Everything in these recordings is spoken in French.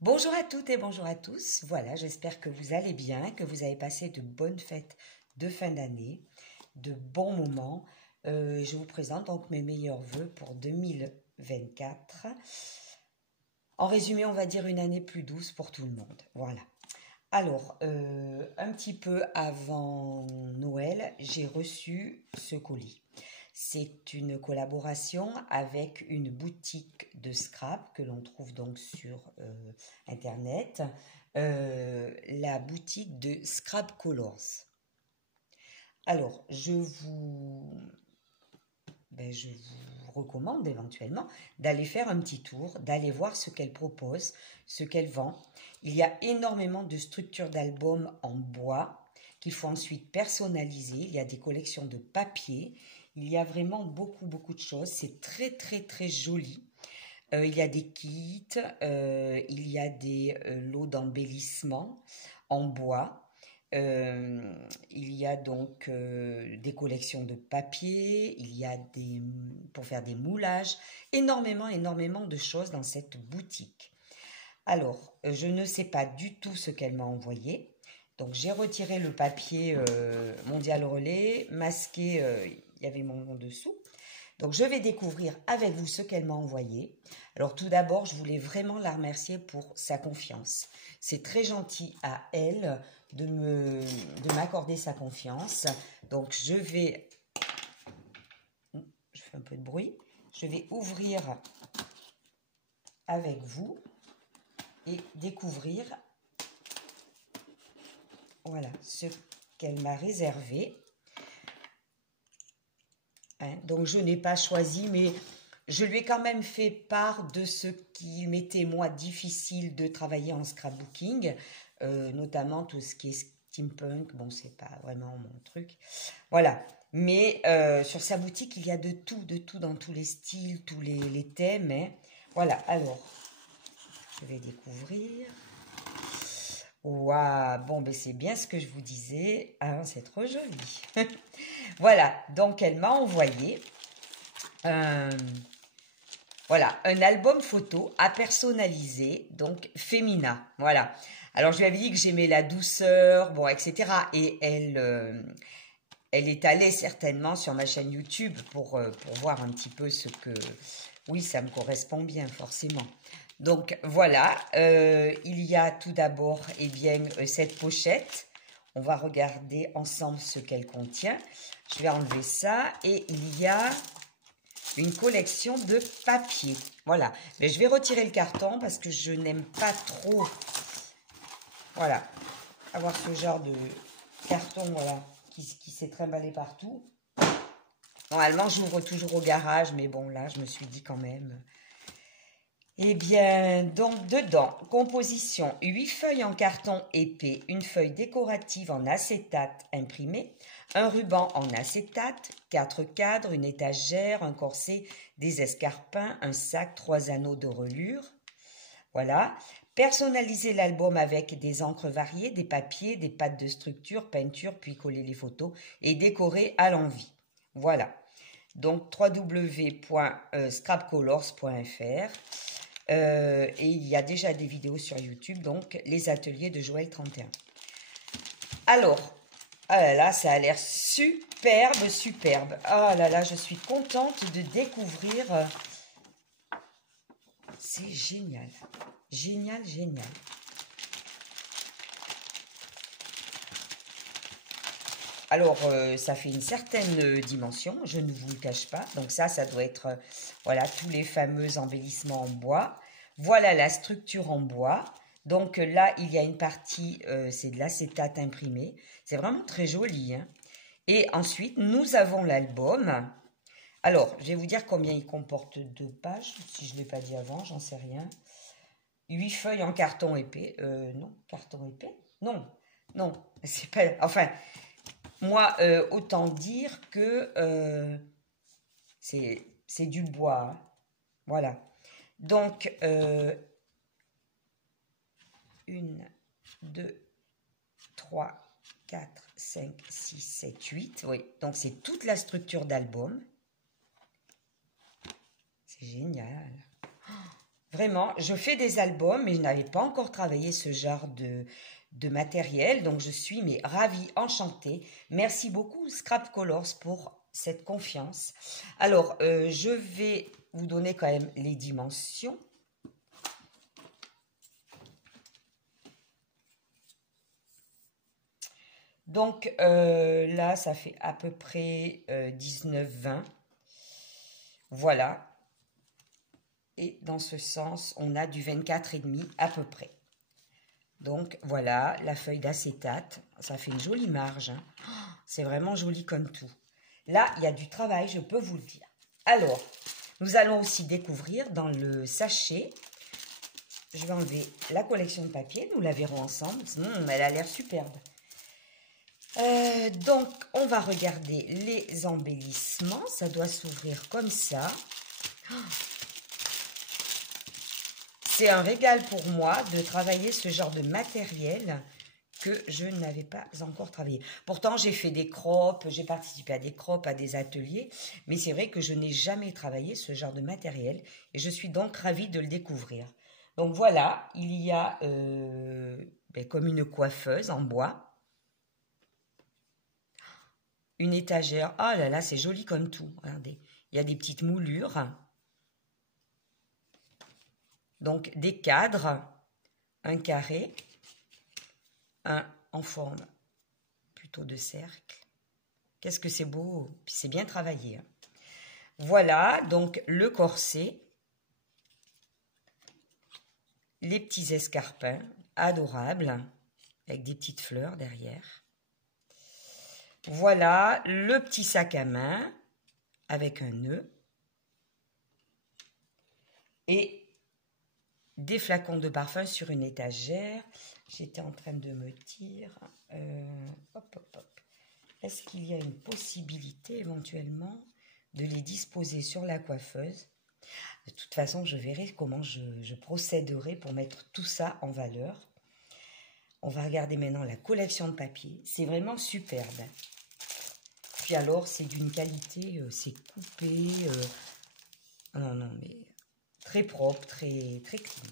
Bonjour à toutes et bonjour à tous. Voilà, j'espère que vous allez bien, que vous avez passé de bonnes fêtes de fin d'année, de bons moments. Je vous présente donc mes meilleurs vœux pour 2024. En résumé, on va dire une année plus douce pour tout le monde. Voilà. Alors, un petit peu avant Noël, j'ai reçu ce colis. C'est une collaboration avec une boutique de scrap que l'on trouve donc sur Internet, la boutique de Scrap Colors. Alors, je vous recommande éventuellement d'aller faire un petit tour, d'aller voir ce qu'elle propose, ce qu'elle vend. Il y a énormément de structures d'albums en bois qu'il faut ensuite personnaliser. Il y a des collections de papier. Il y a vraiment beaucoup de choses. C'est très joli. Il y a des kits, il y a des lots d'embellissement en bois. Il y a donc des collections de papier, il y a pour faire des moulages, énormément de choses dans cette boutique. Alors, je ne sais pas du tout ce qu'elle m'a envoyé. Donc, j'ai retiré le papier Mondial Relais, masqué, il y avait mon nom dessous. Donc, je vais découvrir avec vous ce qu'elle m'a envoyé. Alors, tout d'abord, je voulais vraiment la remercier pour sa confiance. C'est très gentil à elle de m'accorder sa confiance. Donc, je fais un peu de bruit. Je vais ouvrir avec vous et découvrir, voilà, ce qu'elle m'a réservé. Donc, je n'ai pas choisi, mais je lui ai quand même fait part de ce qui m'était, moi, difficile de travailler en scrapbooking, notamment tout ce qui est steampunk. Bon, c'est pas vraiment mon truc. Voilà. Mais sur sa boutique, il y a de tout dans tous les styles, tous les thèmes. Hein. Voilà. Alors, je vais découvrir. Waouh, bon, ben c'est bien ce que je vous disais. Ah, c'est trop joli. Voilà, donc elle m'a envoyé voilà, un album photo à personnaliser, donc féminin. Voilà. Alors je lui avais dit que j'aimais la douceur, bon, etc. Et elle est allée certainement sur ma chaîne YouTube pour voir un petit peu ce que... Oui, ça me correspond bien, forcément. Donc voilà, il y a tout d'abord cette pochette. On va regarder ensemble ce qu'elle contient. Je vais enlever ça et il y a une collection de papier. Voilà, mais je vais retirer le carton parce que je n'aime pas trop, voilà, avoir ce genre de carton, voilà, qui s'est trimballé partout. Normalement, j'ouvre toujours au garage, mais bon, là, je me suis dit quand même... Eh bien, donc dedans, composition, 8 feuilles en carton épais, une feuille décorative en acétate imprimée, un ruban en acétate, 4 cadres, une étagère, un corset, des escarpins, un sac, 3 anneaux de relure. Voilà. Personnaliser l'album avec des encres variées, des papiers, des pâtes de structure, peinture, puis coller les photos et décorer à l'envie. Voilà. Donc www.scrapcolors.fr. Et il y a déjà des vidéos sur YouTube, donc les ateliers de Joël 31. Alors, ah là là, ça a l'air superbe. Ah là là, je suis contente de découvrir. C'est génial. Génial. Alors, ça fait une certaine dimension, je ne vous le cache pas. Donc ça doit être, voilà, tous les fameux embellissements en bois. Voilà la structure en bois. Donc là, il y a une partie, c'est de l'acétate imprimé. C'est vraiment très joli. Hein. Et ensuite, nous avons l'album. Alors, je vais vous dire combien il comporte de pages. Si je ne l'ai pas dit avant, j'en sais rien. 8 feuilles en carton épais. Non, carton épais. Non, c'est pas... Enfin... Moi, autant dire que c'est du bois. Hein. Voilà. Donc, 1, 2, 3, 4, 5, 6, 7, 8. Oui, donc c'est toute la structure d'album. C'est génial. Vraiment, je fais des albums, mais je n'avais pas encore travaillé ce genre de matériel. Donc, je suis mais ravie, enchantée. Merci beaucoup, Scrap Colors, pour cette confiance. Alors, je vais vous donner quand même les dimensions. Donc, là, ça fait à peu près 19-20. Voilà. Et dans ce sens, on a du 24,5 à peu près. Donc voilà, la feuille d'acétate, ça fait une jolie marge. Hein. C'est vraiment joli comme tout. Là, il y a du travail, je peux vous le dire. Alors, nous allons aussi découvrir dans le sachet. Je vais enlever la collection de papier, nous la verrons ensemble. Elle a l'air superbe. Donc, on va regarder les embellissements. Ça doit s'ouvrir comme ça. C'est un régal pour moi de travailler ce genre de matériel que je n'avais pas encore travaillé. Pourtant, j'ai fait des croppes, j'ai participé à des croppes, à des ateliers, mais c'est vrai que je n'ai jamais travaillé ce genre de matériel et je suis donc ravie de le découvrir. Donc voilà, il y a comme une coiffeuse en bois, une étagère. Oh là là, c'est joli comme tout. Regardez, il y a des petites moulures. Donc, des cadres, un carré, un en forme plutôt de cercle. Qu'est-ce que c'est beau! Puis c'est bien travaillé. Hein. Voilà, donc le corset, les petits escarpins, adorables, avec des petites fleurs derrière. Voilà, le petit sac à main, avec un nœud. Et des flacons de parfum sur une étagère. J'étais en train de me dire, est-ce qu'il y a une possibilité éventuellement de les disposer sur la coiffeuse? De toute façon, je verrai comment je procéderai pour mettre tout ça en valeur. On va regarder maintenant la collection de papier. C'est vraiment superbe. Puis alors, c'est d'une qualité, c'est coupé. Non, mais très propre, très, très clean.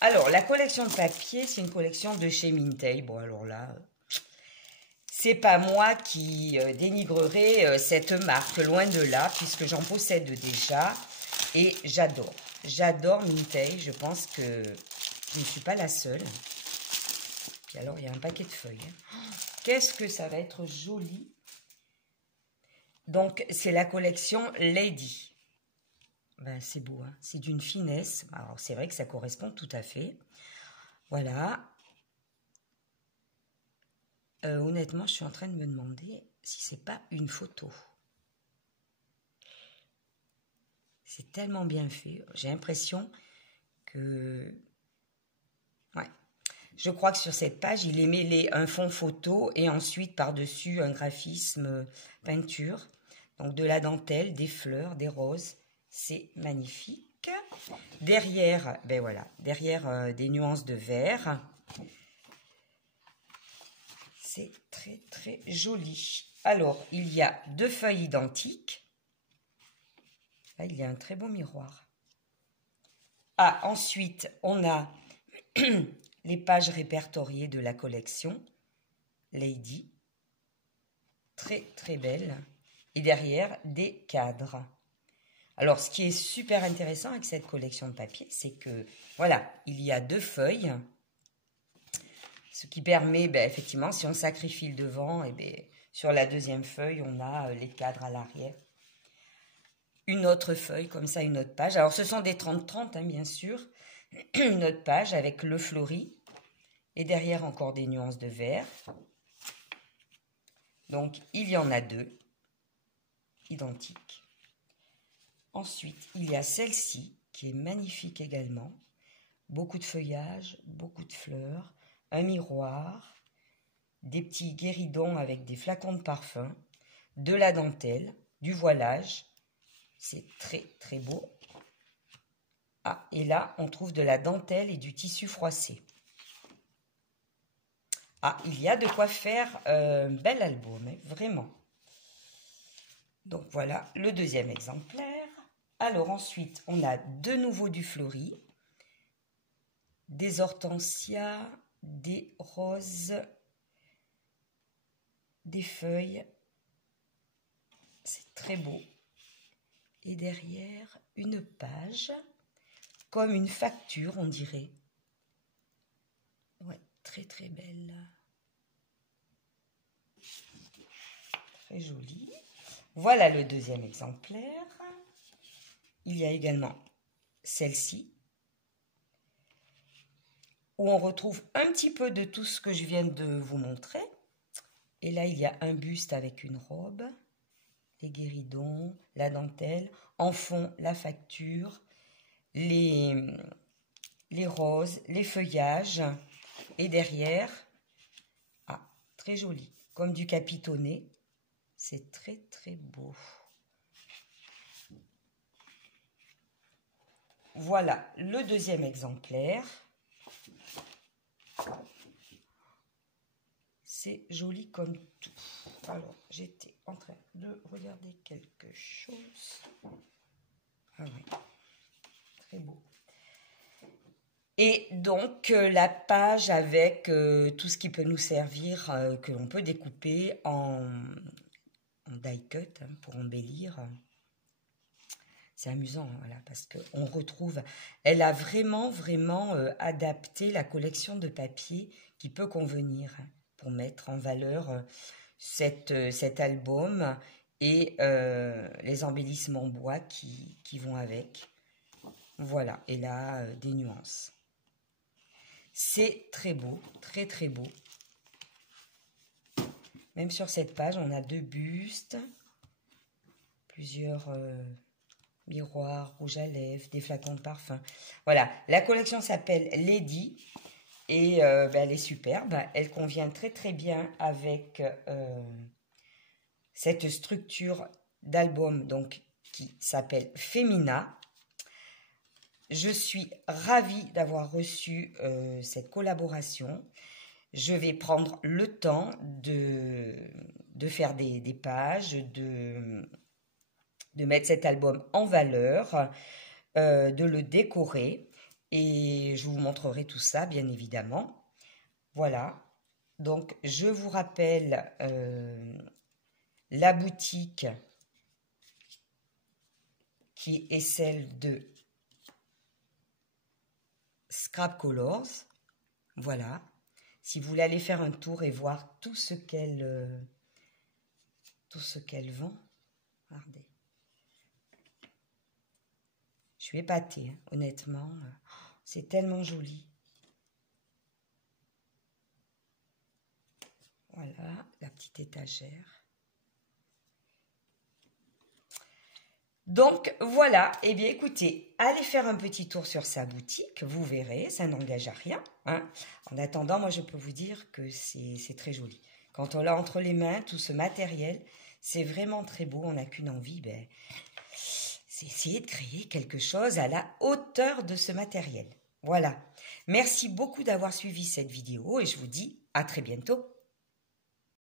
Alors, la collection de papier, c'est une collection de chez Mintei. Bon, alors là, c'est pas moi qui dénigrerai cette marque, loin de là, puisque j'en possède déjà. Et j'adore. J'adore Mintei. Je pense que je ne suis pas la seule. Puis alors, il y a un paquet de feuilles. Qu'est-ce que ça va être joli. Donc, c'est la collection Lady. Ben, c'est beau, hein, c'est d'une finesse. Alors, c'est vrai que ça correspond tout à fait. Voilà. Honnêtement, je suis en train de me demander si c'est pas une photo. C'est tellement bien fait. J'ai l'impression que... Ouais. Je crois que sur cette page, il est mêlé un fond photo et ensuite par-dessus un graphisme peinture. Donc, de la dentelle, des fleurs, des roses. C'est magnifique. Derrière, ben voilà, derrière des nuances de vert. C'est très, très joli. Alors, il y a deux feuilles identiques. Là, il y a un très beau miroir. Ah, ensuite, on a les pages répertoriées de la collection Lady. Très, très belle. Et derrière, des cadres. Alors, ce qui est super intéressant avec cette collection de papier, c'est que, voilà, il y a deux feuilles, ce qui permet, effectivement, si on sacrifie le devant, sur la deuxième feuille, on a les cadres à l'arrière. Une autre feuille, comme ça, une autre page. Alors, ce sont des 30-30, hein, bien sûr. Une autre page avec le fleuri, et derrière, encore des nuances de vert. Donc, il y en a deux, identiques. Ensuite, il y a celle-ci, qui est magnifique également. Beaucoup de feuillage, beaucoup de fleurs, un miroir, des petits guéridons avec des flacons de parfum, de la dentelle, du voilage. C'est très, très beau. Ah, et là, on trouve de la dentelle et du tissu froissé. Ah, il y a de quoi faire un bel album, hein, vraiment. Donc, voilà le deuxième exemplaire. Alors ensuite, on a de nouveau du fleuri. des hortensias, des roses, des feuilles. C'est très beau. Et derrière, une page, comme une facture, on dirait. Ouais, très très belle. Très joli. Voilà le deuxième exemplaire. Il y a également celle-ci, où on retrouve un petit peu de tout ce que je viens de vous montrer. Et là, il y a un buste avec une robe, les guéridons, la dentelle, en fond, la facture, les roses, les feuillages, et derrière, ah, très joli, comme du capitonné, c'est très très beau. Voilà le deuxième exemplaire. C'est joli comme tout. Alors, j'étais en train de regarder quelque chose. Ah oui, très beau. Et donc, la page avec tout ce qui peut nous servir, que l'on peut découper en die cut hein, pour embellir. C'est amusant, hein, voilà, parce qu'on retrouve... Elle a vraiment adapté la collection de papier qui peut convenir hein, pour mettre en valeur cet album et les embellissements bois qui vont avec. Voilà, et là, des nuances. C'est très beau, très très beau. Même sur cette page, on a deux bustes, plusieurs miroirs, rouge à lèvres, des flacons de parfum. Voilà, la collection s'appelle Lady et elle est superbe. Elle convient très très bien avec cette structure d'album donc qui s'appelle Femina. Je suis ravie d'avoir reçu cette collaboration. Je vais prendre le temps de faire des pages, de mettre cet album en valeur, de le décorer. Et je vous montrerai tout ça, bien évidemment. Voilà. Donc, je vous rappelle la boutique qui est celle de Scrap Colors. Voilà. Si vous voulez aller faire un tour et voir tout ce qu'elle vend, regardez. Je suis épatée, hein, honnêtement. C'est tellement joli. Voilà, la petite étagère. Donc, voilà. Eh bien, écoutez, allez faire un petit tour sur sa boutique. Vous verrez, ça n'engage à rien. Hein. En attendant, moi, je peux vous dire que c'est très joli. Quand on l'a entre les mains, tout ce matériel, c'est vraiment très beau. On n'a qu'une envie, c'est essayer de créer quelque chose à la hauteur de ce matériel. Voilà. Merci beaucoup d'avoir suivi cette vidéo et je vous dis à très bientôt.